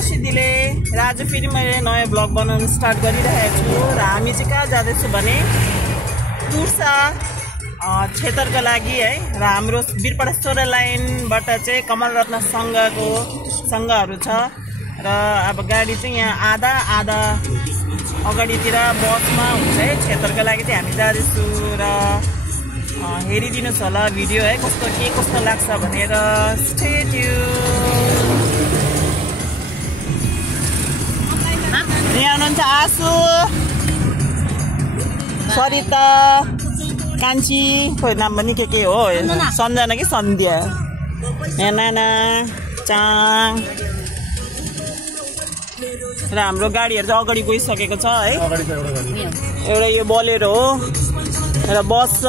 सिद्धिले आज फेरि मैले नयाँ ब्लग बनाउन स्टार्ट गरिरहेको छु र हामी चाहिँ कहाँ जाँदैछु भने टुर्सा क्षेत्रका लागि है र हाम्रो वीरपाडा लाइनबाट चाहिँ कमलरत्न सङ्घहरू छ र अब गाडी चाहिँ यहाँ आधा अगाडितिर बसमा हुन्छ है क्षेत्रका लागि चाहिँ हामी जाँदैछु र हेरिदिनुहोस् होला भिडियो है कस्तो लाग्छ भनेर स्टे ट्युन। यहाँ हुनुहुन्छ आसु सरिता कान्छी खोइ नाम पनि के हो सन्जना कि सन्ध्या यहाँ नाना चाङ र हाम्रो गाडीहरू चाहिँ अगाडि गइसकेको छ है एउटा यो बोलेरो हो र बस छ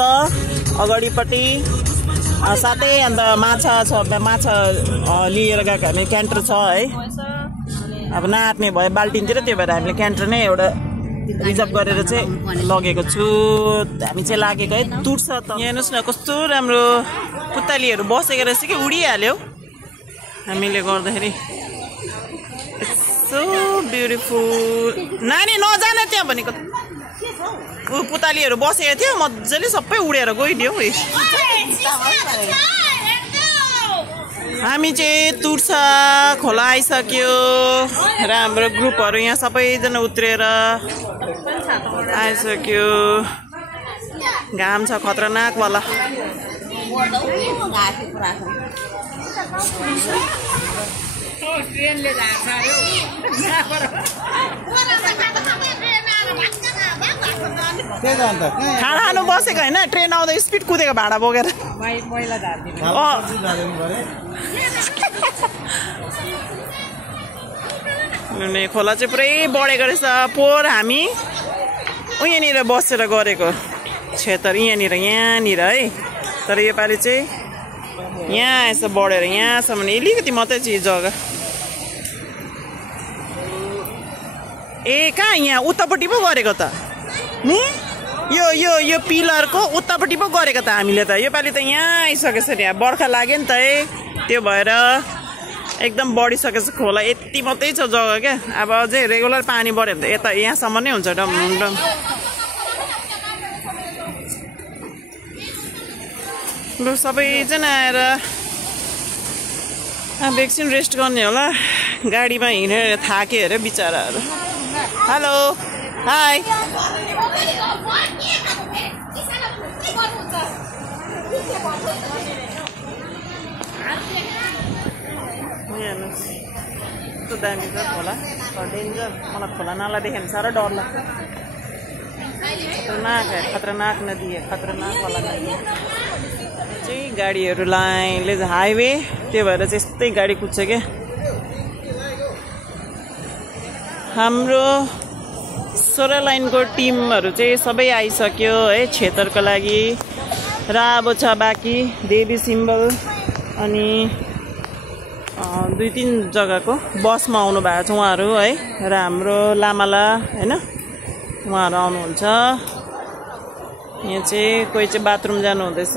अगाडिपट्टि साथै अन्त माछा लिएर गएको हामी क्यान्टर छ है अब नआट्ने भयो बाल्टिनतिर त्यो भएर हामीले क्यान्टर नै एउटा रिजर्भ गरेर चाहिँ लगेको छु हामी चाहिँ लागेको है टुर्छ त यहाँ हेर्नुहोस् न कस्तो राम्रो पुतलीहरू बसेको रहेछ कि उडिहाल्यो हामीले गर्दाखेरि सो ब्युटिफुल नानी नजान त्यहाँ भनेको पुतलीहरू बसेको थियो मजाले सबै उडेर गइदियो हामी चाहिँ तुर्सा खोला आइसक्यो र हाम्रो ग्रुपहरू यहाँ सबैजना उत्रेर आइसक्यो घाम छ खतरनाक वाला खाना खानु बसेको होइन ट्रेन आउँदा स्पिड कुदेको भाडा बोकेर खोला चाहिँ पुरै बढेको रहेछ पोहोर हामी यहाँनिर बसेर गरेको क्षेत्र यहाँनिर है तर योपालि चाहिँ यहाँ यसो बढेर यहाँसम्म अलिकति मात्रै चाहिँ जग्गा ए कहाँ यहाँ उतापट्टि पो गरेको त नि यो पिलरको उतापट्टि पो गरेको त हामीले त योपालि त यहाँ आइसकेछ नि यहाँ बर्खा लाग्यो नि त है त्यो भएर एकदम बढिसकेछ खोला यति मात्रै छ जग्गा क्या अब अझै रेगुलर पानी बढ्यो भने त यता यहाँसम्म नै हुन्छ डम ल सबैजना आएर अब एकछिन रेस्ट गर्ने होला गाडीमा हिँडेर थाक्यो अरे बिचराहरू हेलो हाई कस्तो दामी छ खोला डेन्जर मलाई खोला नाला देख्यो भने साह्रो डर लाग्छ खतरनाक नदी है खतरनाक वाला नदी चाहिँ गाडीहरू लाइनले हाइवे त्यो भएर चाहिँ यस्तै गाडी कुद्छ क्या हाम्रो 16 लाइनको टिमहरू चाहिँ सबै आइसक्यो है क्षेत्रको लागि र अब छ बाँकी देवी सिम्बल अनि 2-3 जग्गाको बसमा आउनु भएको छ उहाँहरू है र हाम्रो लामाला होइन उहाँहरू आउनुहुन्छ यहाँ चाहिँ कोही चाहिँ बाथरुम जानु हुँदैछ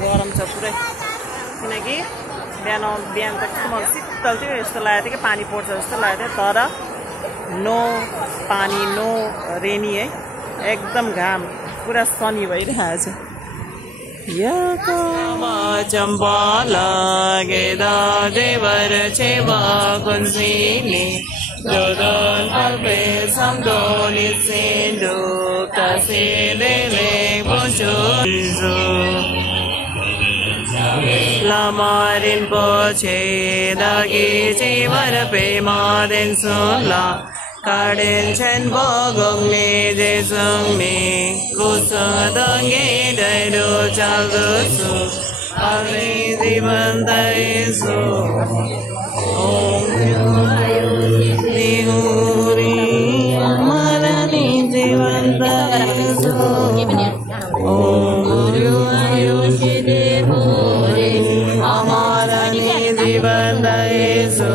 गरम छ पुरै किनकि बिहान त कस्तो मलाई शीतल थियो यस्तो लागेको थियो कि पानी पर्छ जस्तो लागेको थियो तर नो पानी नो रेनी है एकदम घाम पुरा सनी भइरहेको छ चम्पा लागेदा देवर छेवा कुन्सिनी जोदन अल्पे समदोली सेन्दो कसेलेले बोजो लमारिन पोछे दागी जीवर पे मादेन सोला काडेन chen bogong ne je sung ne kusa dange daido chaldo su ave divan dai su om ni huri amarani divan dai su om guru ayushi devore amarani divan dai su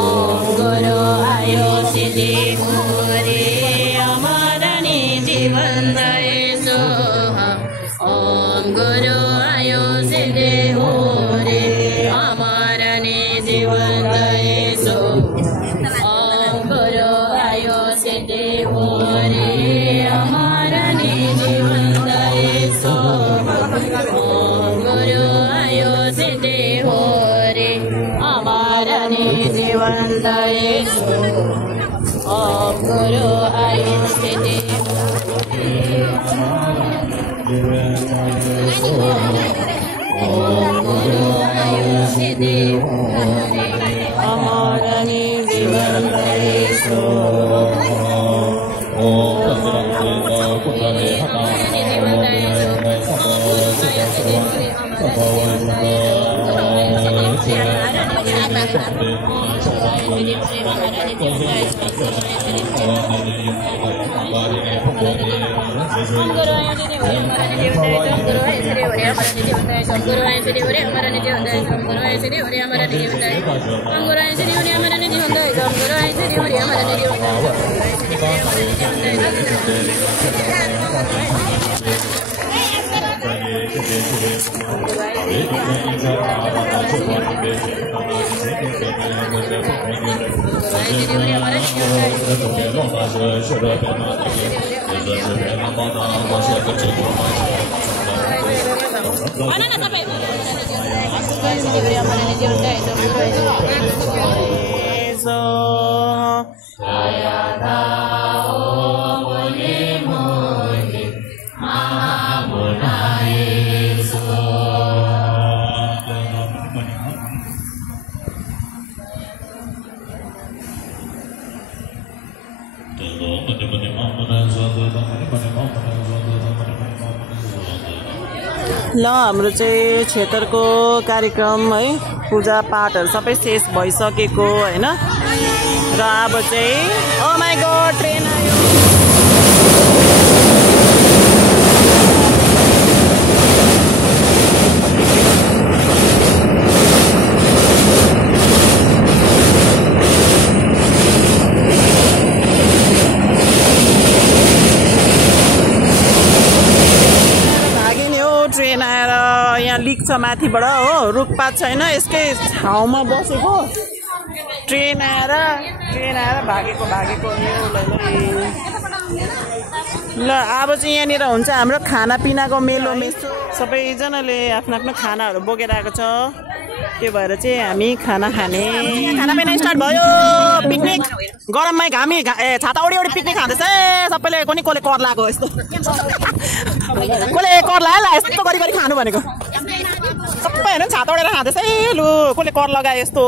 om guru ayushi devore amarani divan dai su om guru ayushi devore Bhagwant Yeshu Om गुरु आयुष्य देव अमरणी भगवन्त येशु ल हाम्रो चाहिँ क्षेत्रको कार्यक्रम है पूजा पाठहरू सबै शेष भइसकेको हैन र अब चाहिँ ओ माय गॉड ट्रेन आयो ट्रेन आएर यहाँ लिक छ माथिबाट हो रुखपात छैन यसकै छाउमा बसेको ट्रेन आएर भागेको ल अब चाहिँ यहाँनिर हुन्छ हाम्रो खानापिनाको मेलो मेसो सबैजनाले आफ्नो आफ्नो खानाहरू बोकेर आएको छ त्यो भएर चाहिँ हामी खाना खानापिना स्टार्ट भयो पिकनिक गरममै घामी छाता ओडी पिकनिक खाँदैछ सबैले कसले कर लगाएको यस्तो कसले कर लगायो यस्तो गरी खानु भनेको सबै होइन छाता ओडेर खाँदैछ लु कसले कर लगायो यस्तो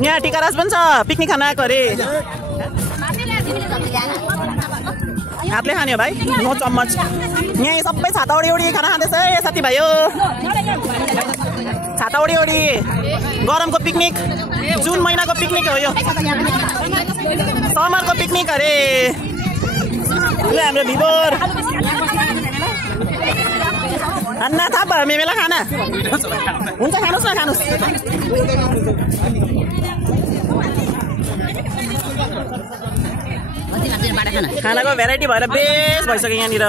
यहाँ टिकाराज पनि छ पिकनिक खान आएको अरे हातले खाने हो भाइ नो चम्मच यहाँ सबै छाता ओडी खाना खाँदैछ साथीभाइ हो छाता ओडी गरमको पिकनिक जुन महिनाको पिकनिक हो यो समरको पिकनिक अरे ल हाम्रो भिबोर अन्ना थाप भयो मेमेला खाना हुन्छ खानुस् न खानुस् खानाको भेराइटी भएर बेस्ट भइसक्यो यहाँनिर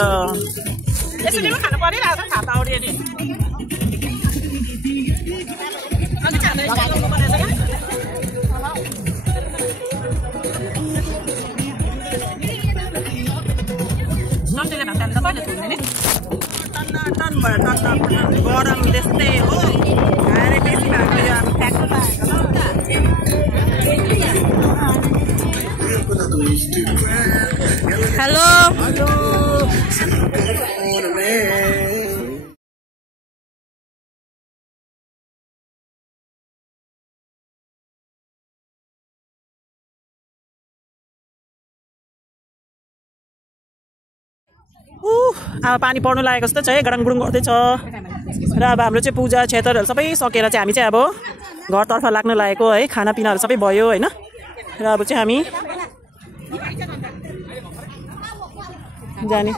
यसरी पनि खानु परिरहेको छ छाता ओडी गरम त्यस्तै हो खाएर बेसी भएको यो अब फ्याक्ट्री हेलो अब पानी पर्नु लागेको जस्तो छ है गडङगुडुङ गर्दैछ र अब हाम्रो चाहिँ पूजा क्षेत्रहरू सबै सकेर चाहिँ हामी चाहिँ अब घरतर्फ लाग्न लागेको है खानापिनाहरू सबै भयो होइन र अब चाहिँ हामी जाने